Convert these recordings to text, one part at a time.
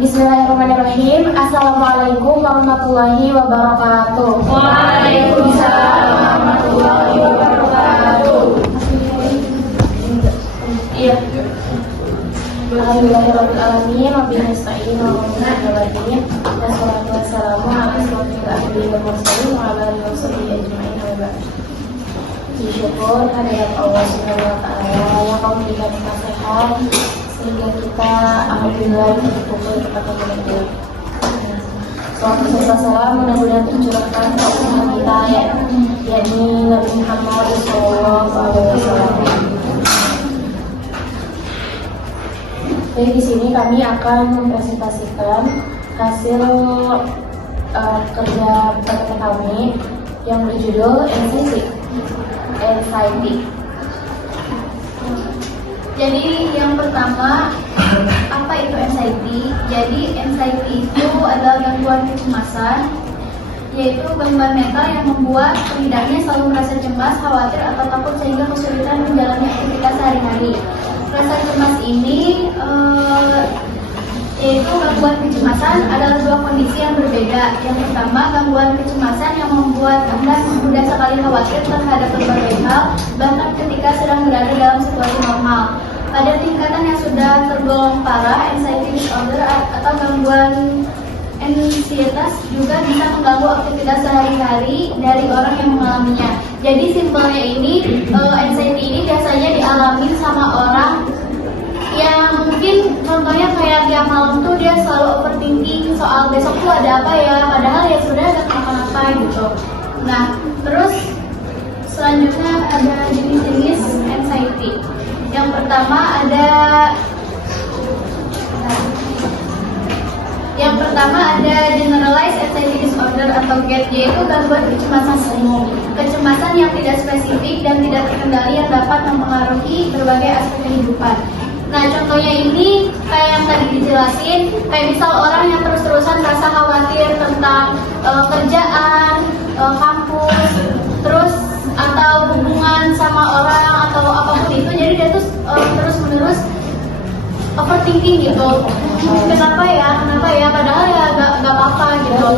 Bismillahirrahmanirrahim. Assalamualaikum warahmatullahi wabarakatuh. Waalaikumsalam warahmatullahi wabarakatuh. Iya. Alhamdulillahirrahmanirrahim. Wabillahi nasta'in wa bihamdihi. Wassalatu wassalamu ala asyrofil anbiya'i wal mursalin wa ala alihi washabihi ajma'in. Syukur kehadirat Allah Subhanahu wa taala yang kau berikan kita sehat sehingga kita alhamdulillah berkumpul kepada beliau. Suatu salam mudah-mudahan tercurahkan ke umat kita yakni Nabi Muhammad SAW. Jadi di sini kami akan mempresentasikan hasil kerja PPT kami yang berjudul Anxiety. Jadi yang pertama, apa itu anxiety? Jadi anxiety itu adalah gangguan kecemasan, yaitu gangguan mental yang membuat pendidiknya selalu merasa cemas, khawatir atau takut sehingga kesulitan menjalani aktivitas sehari-hari. Rasa cemas ini yaitu gangguan kecemasan adalah dua kondisi yang berbeda. Yang pertama, gangguan kecemasan yang membuat Anda mudah sekali khawatir terhadap berbagai hal, bahkan ketika sedang berada dalam situasi normal. Pada tingkatan yang sudah tergolong parah, anxiety disorder atau gangguan ansietas juga bisa mengganggu aktivitas sehari-hari dari orang yang mengalaminya. Jadi simpelnya ini, anxiety ini biasanya dialami sama orang yang mungkin contohnya kayak tiap malam tuh dia selalu overthinking soal besok tuh ada apa ya, padahal ya sudah ada kenapa-napa gitu. Nah, terus selanjutnya ada jenis-jenis anxiety. Yang pertama ada generalized anxiety disorder atau GAD, yaitu gangguan kecemasan umum. Kecemasan yang tidak spesifik dan tidak terkendali yang dapat mempengaruhi berbagai aspek kehidupan. Nah, contohnya ini kayak yang tadi dijelasin, kayak misal orang yang terus-terusan rasa khawatir tentang kerjaan, kampus, terus atau hubungan sama orang atau apapun itu, jadi dia tuh terus-menerus overthinking gitu. Kenapa ya, padahal ya gak apa-apa gitu.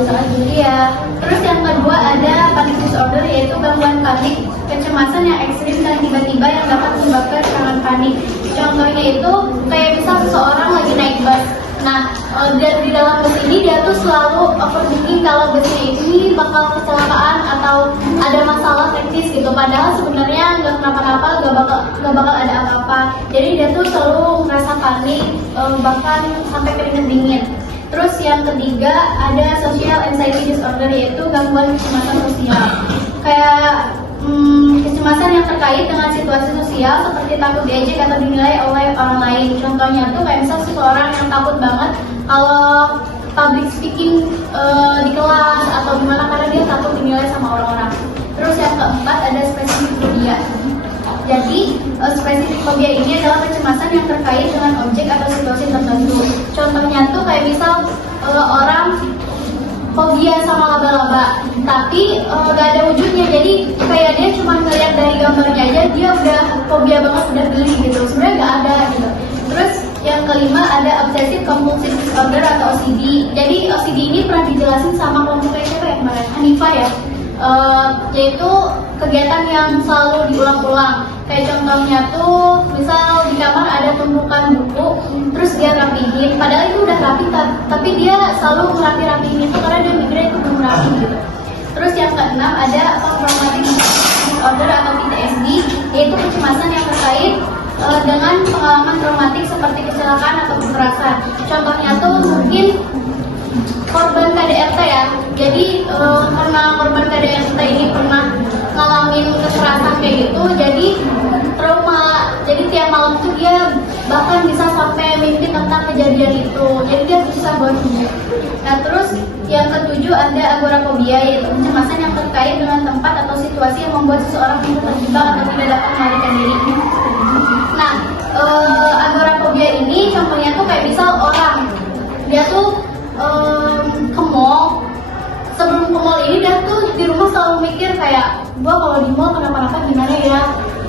Iya. Terus yang kedua ada panic disorder, yaitu gangguan panik, kecemasan yang ekstrim dan tiba-tiba yang dapat menyebabkan serangan panik. Contohnya itu kayak misal seseorang lagi naik bus. Nah, di dalam bus ini dia tuh selalu overthinking kalau busnya ini bakal kecelakaan atau ada masalah teknis gitu. Padahal sebenarnya nggak kenapa-napa, nggak bakal ada apa-apa. Jadi dia tuh selalu merasa panik, bahkan sampai keringet dingin. Terus yang ketiga ada social anxiety disorder, yaitu gangguan kecemasan sosial. Kayak kecemasan yang terkait dengan situasi sosial seperti takut diejek atau dinilai oleh orang lain. Contohnya tuh kayak misal seseorang yang takut banget kalau public speaking di kelas atau gimana karena dia takut dinilai sama orang-orang. Terus yang keempat ada specific phobia. Jadi spesifik fobia ini adalah kecemasan yang terkait dengan objek atau situasi tertentu. Contohnya tuh kayak misal orang fobia sama laba-laba, tapi gak ada wujudnya. Jadi kayak dia cuma ngeliat dari gambarnya aja dia udah fobia banget, udah geli gitu. Sebenarnya gak ada gitu. Terus yang kelima ada obsessive compulsive disorder atau OCD. Jadi OCD ini pernah dijelasin sama kelompok siapa ya kemarin, Hanifah ya. Yaitu kegiatan yang selalu diulang-ulang. Kayak contohnya tuh, misal di kamar ada tumpukan buku, terus dia rapihin, padahal itu udah rapi, tapi dia selalu ngerapi-rapihin itu karena dia mikirnya itu belum rapi gitu. Terus yang keenam ada post-traumatic disorder atau PTSD, yaitu kecemasan yang terkait dengan pengalaman traumatik seperti kecelakaan atau kekerasan. Contohnya tuh mungkin korban KDRT ya. Jadi karena korban KDRT ini pernah ngalamin kekerasan kayak gitu, jadi trauma. Jadi tiap malam tuh dia bahkan bisa sampai mimpi tentang kejadian itu. Jadi dia bisa buat tidur. Nah, terus yang ketujuh ada agorafobia, yaitu kecemasan yang terkait dengan tempat atau situasi yang membuat seseorang terjebak atau tidak dapat melarikan diri. Nah, agorafobia ini contohnya tuh kayak misal orang dia tuh ke mall. Sebelum ke mall ini dia tuh di rumah selalu mikir kayak, gua kalau di mall kenapa-napa gimana ya,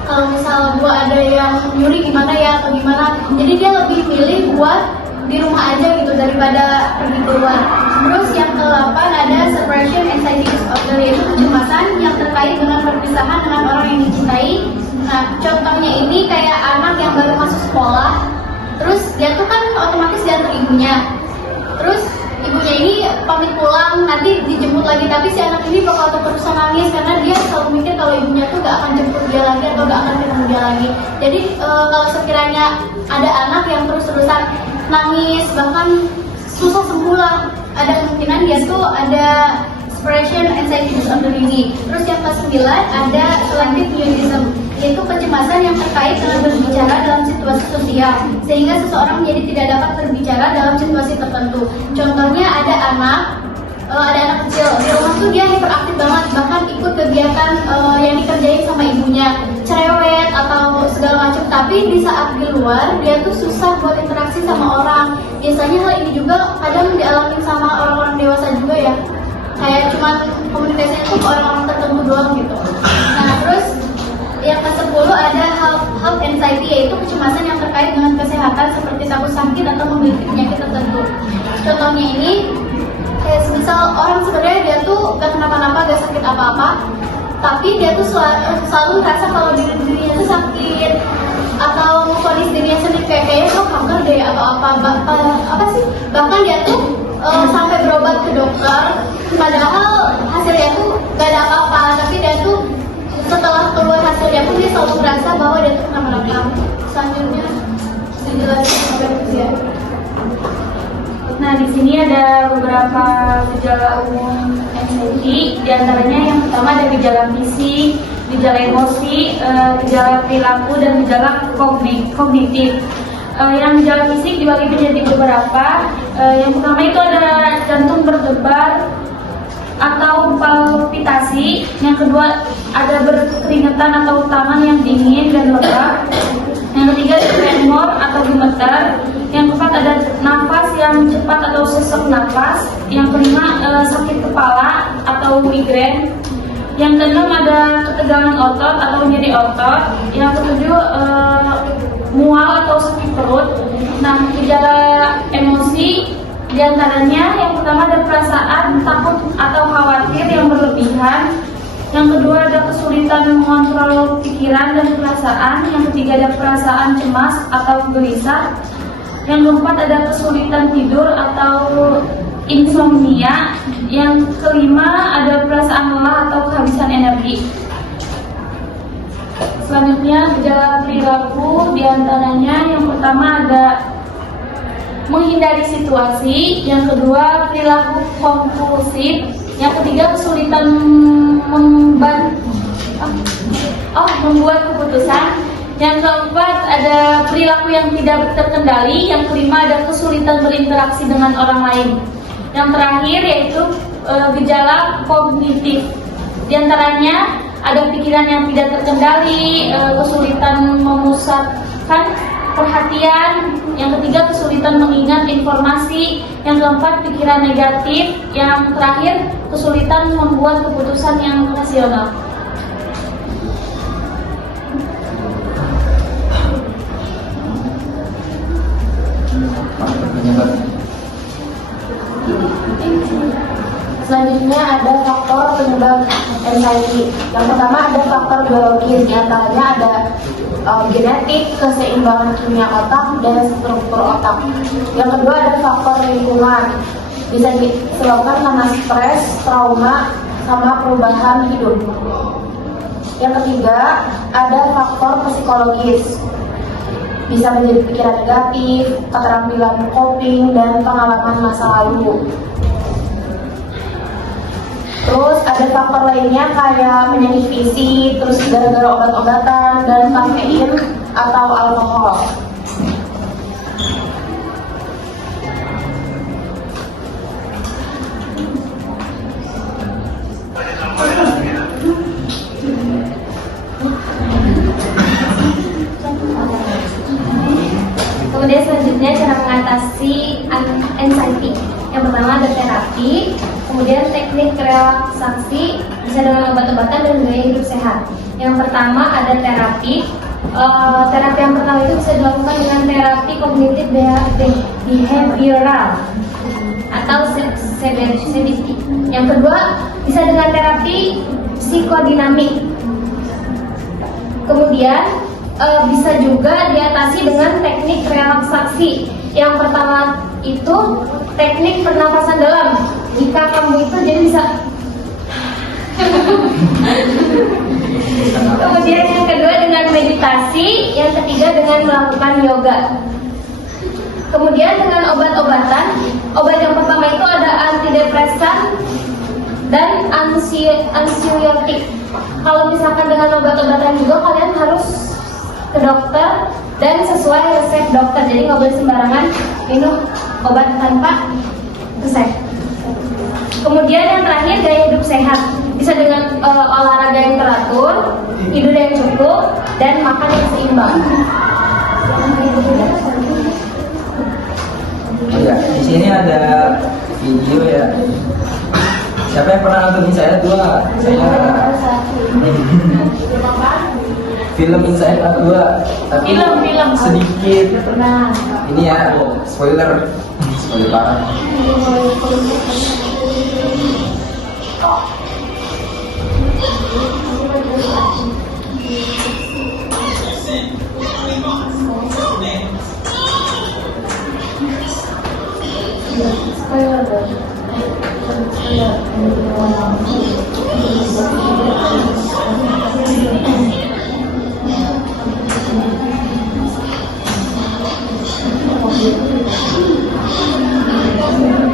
kalau misal gua ada yang nyuri gimana ya atau gimana. Jadi dia lebih milih buat di rumah aja gitu daripada pergi keluar. Terus yang ke-8 ada separation anxiety disorder, yaitu kecemasan yang terkait dengan perpisahan dengan orang yang dicintai. Nah, contohnya ini kayak anak yang baru masuk sekolah, terus dia tuh kan otomatis diantar ibunya. Terus ibunya ini pamit pulang, nanti dijemput lagi, tapi si anak ini bakal terus nangis karena dia selalu mikir kalau ibunya tuh gak akan jemput dia lagi atau gak akan ketemu dia lagi. Jadi kalau sekiranya ada anak yang terus-terusan nangis, bahkan susah sembuh lah, ada kemungkinan dia tuh ada separation anxiety disorder ini. Terus yang ke-9 ada selective mutism, yaitu kecemasan yang terkait dengan berbicara dalam situasi sosial, sehingga seseorang menjadi tidak dapat berbicara dalam situasi tertentu. Contohnya ada anak kecil di rumah tuh dia hiperaktif banget, bahkan ikut kegiatan yang dikerjain sama ibunya, cerewet atau segala macam. Tapi di saat di luar dia tuh susah buat interaksi sama orang. Biasanya hal ini juga kadang dialami sama orang-orang dewasa juga ya, kayak cuman komunikasinya tuh ke orang-orang tertentu doang gitu. Nah terus yang ke-10 ada health anxiety, yaitu kecemasan yang terkait dengan kesehatan seperti takut sakit atau memiliki penyakit tertentu. Contohnya ini kayak misal orang sebenarnya dia tuh gak kenapa-napa, gak sakit apa-apa, tapi dia tuh selalu ngerasa kalau dirinya tuh sakit atau memvonis dirinya sendiri kayaknya tuh kanker deh atau bahkan dia tuh sampai berobat ke dokter, padahal hasilnya tuh gak ada apa-apa, tapi dia tuh setelah keluar hasilnya pun dia selalu merasa bahwa dia tuh kenapa-napa. Selanjutnya dijelasin sampai usia. Nah, di sini ada beberapa gejala umum anxiety. Di antaranya yang pertama ada gejala fisik, gejala emosi, gejala perilaku, dan gejala kognitif. Yang gejala fisik dibagi menjadi beberapa. Yang pertama itu ada jantung berdebar atau palpitasi. Yang kedua ada berkeringetan atau tangan yang dingin dan lembab. Yang ketiga tremor atau gemetar. Yang keempat ada nafas yang cepat atau sesak nafas. Yang kelima sakit kepala atau migrain. Yang keenam ada ketegangan otot atau nyeri otot. Yang ketujuh mual atau sakit perut. Nah, gejala emosi diantaranya yang pertama ada perasaan takut atau khawatir yang berlebihan. Yang kedua ada kesulitan mengontrol pikiran dan perasaan. Yang ketiga ada perasaan cemas atau gelisah. Yang keempat ada kesulitan tidur atau insomnia. Yang kelima ada perasaan lelah atau kehabisan energi. Selanjutnya gejala perilaku diantaranya yang pertama ada menghindari situasi. Yang kedua perilaku kompulsif. Yang ketiga kesulitan membuat keputusan. Yang keempat ada perilaku yang tidak terkendali. Yang kelima ada kesulitan berinteraksi dengan orang lain. Yang terakhir yaitu gejala kognitif. Di antaranya ada pikiran yang tidak terkendali, kesulitan memusatkan perhatian. Yang ketiga kesulitan mengingat informasi. Yang keempat pikiran negatif. Yang terakhir kesulitan membuat keputusan yang rasional. Selanjutnya ada faktor penyebab anxiety. Yang pertama ada faktor biologis, diantaranya ada genetik, keseimbangan kimia otak, dan struktur otak. Yang kedua ada faktor lingkungan, bisa disebabkan karena stres, trauma, sama perubahan hidup. Yang ketiga ada faktor psikologis, bisa menjadi pikiran negatif, keterampilan coping, dan pengalaman masa lalu. Terus ada faktor lainnya kayak penyakit fisik, terus gara-gara obat-obatan, dan kafein atau alkohol. Kemudian selanjutnya cara mengatasi anxiety. Yang pertama ada terapi, kemudian teknik relaksasi, bisa dengan obat-obatan dan gaya hidup sehat. Yang pertama ada terapi. Terapi yang pertama itu bisa dilakukan dengan terapi kognitif behavioral atau CBT. Yang kedua, bisa dengan terapi psikodinamik. Kemudian bisa juga diatasi dengan teknik relaksasi. Yang pertama itu teknik pernapasan dalam. Jika kamu itu jadi bisa. Kemudian yang kedua dengan meditasi, yang ketiga dengan melakukan yoga. Kemudian dengan obat-obatan, obat yang pertama itu ada antidepresan dan anxiolytik. Kalau misalkan dengan obat-obatan juga kalian harus ke dokter dan sesuai resep dokter. Jadi nggak boleh sembarangan minum obat tanpa resep. Kemudian yang terakhir gaya hidup sehat. Bisa dengan olahraga yang teratur, tidur yang cukup, dan makan yang seimbang. Ya, di sini ada video ya. Siapa yang pernah nonton saya dua? Saya film Inside Out 2, tapi Film. sedikit ini ya, spoiler parah.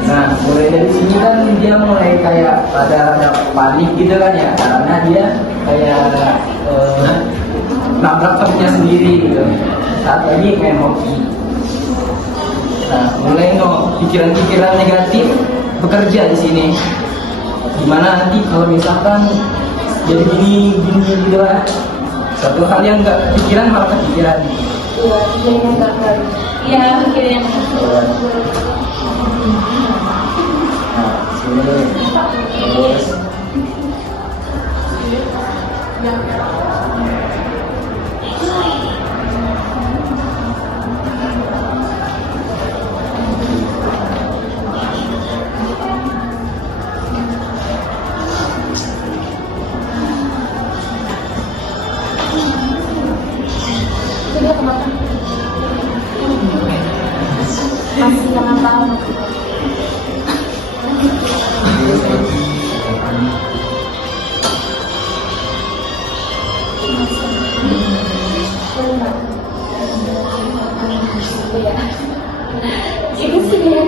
Nah, mulai dari sini kan dia mulai kayak ada panik gitu kan ya, karena dia kayak nabrak temennya sendiri gitu saat lagi main hoki. Nah, mulai pikiran-pikiran negatif bekerja di sini. Gimana nanti kalau misalkan jadi gini gitu lah. Satu hal yang nggak pikiran malah kepikiran. Iya, pikirannya nggak baik. Iya, pikirannya. Nah, sini terus Sudah kemakan. Masih jangan tahu. Itu sih dia.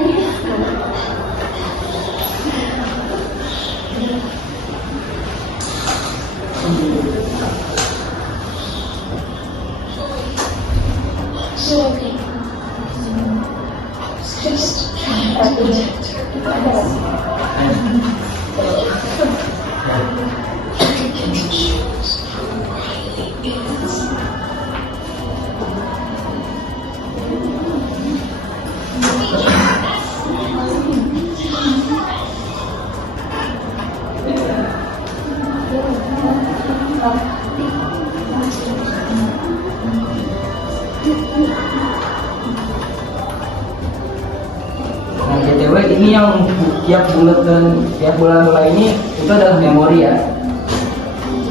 Nah, BTW ini yang tiap bulan ini itu adalah memori ya.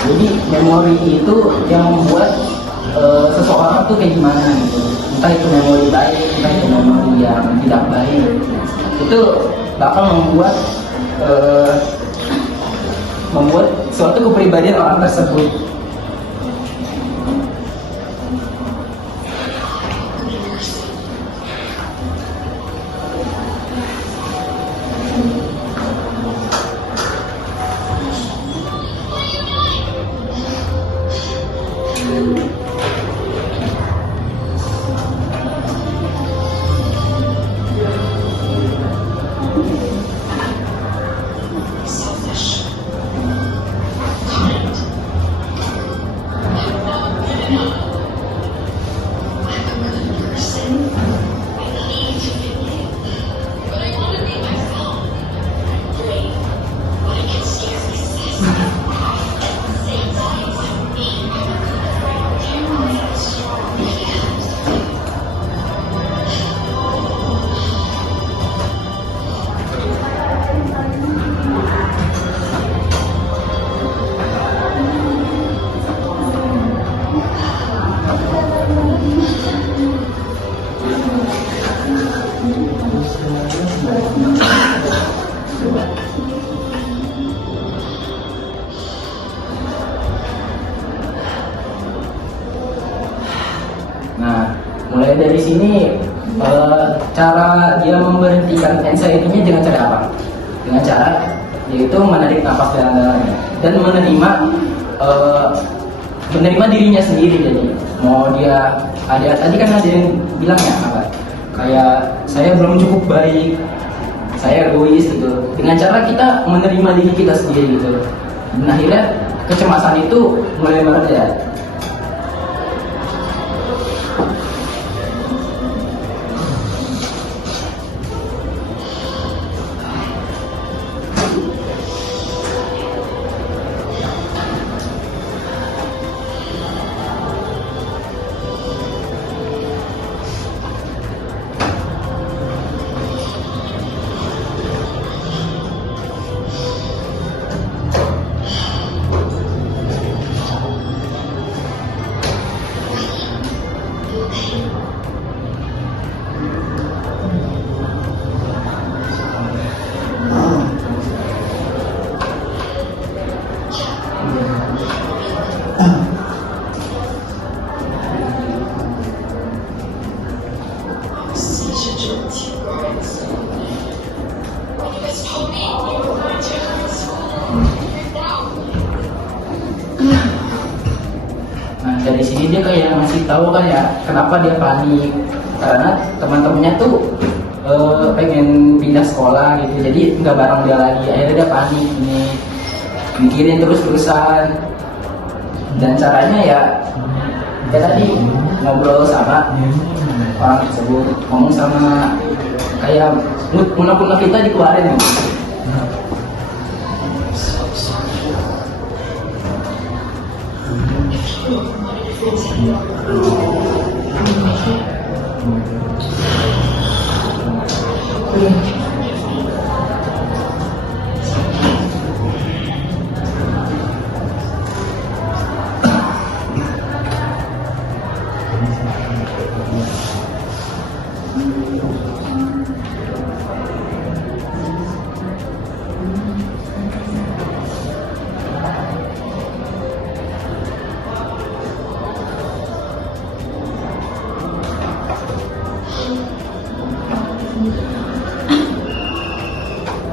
Jadi memori itu yang membuat seseorang tuh kayak gimana gitu. Entah itu memori baik, entah itu memori yang tidak baik. Itu bakal membuat suatu kepribadian orang tersebut. Mulai dari sini cara dia memberhentikan anxiety-nya dengan cara apa? Dengan cara yaitu menarik nafas dalam-dalamnya dan menerima dirinya sendiri. Jadi mau dia ada tadi kan ada yang bilangnya apa? Kayak saya belum cukup baik, saya egois gitu. Dengan cara kita menerima diri kita sendiri gitu. Dan akhirnya kecemasan itu mulai mereda. Nah dari sini dia kayak ngasih tahu kan ya kenapa dia panik, karena teman-temannya tuh pengen pindah sekolah gitu, jadi nggak bareng dia lagi. Akhirnya dia panik nih, mikirin terus-terusan. Dan caranya ya tadi ngobrol sama orang tersebut, ngomong sama kayak munak-munak kita dikeluarin gitu.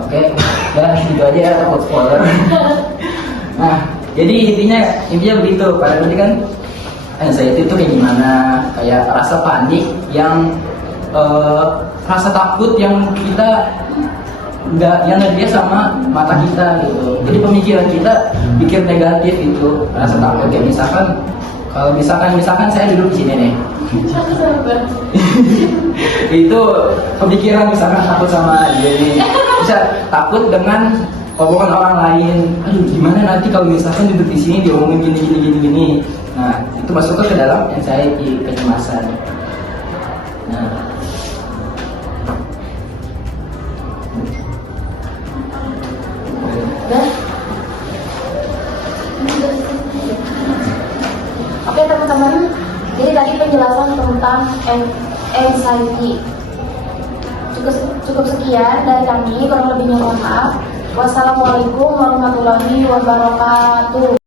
Oke, udah gitu aja ya, takut spoiler. Nah, jadi intinya begitu. Pada nanti kan anxiety itu kayak gimana? Kayak rasa panik yang rasa takut yang kita yang dia sama mata kita gitu. Jadi pemikiran kita pikir negatif gitu. Rasa takut kayak misalkan saya duduk di sini nih. Itu pemikiran misalkan takut sama dia nih. Bisa takut dengan omongan orang lain. Aduh, gimana nanti kalau misalkan duduk di sini diomongin gini. Nah, itu masuk ke dalam anxiety, kecemasan. Nah, Oke teman-teman, jadi tadi penjelasan tentang anxiety. Cukup sekian dari kami, kurang lebihnya mohon maaf. Wassalamualaikum warahmatullahi wabarakatuh.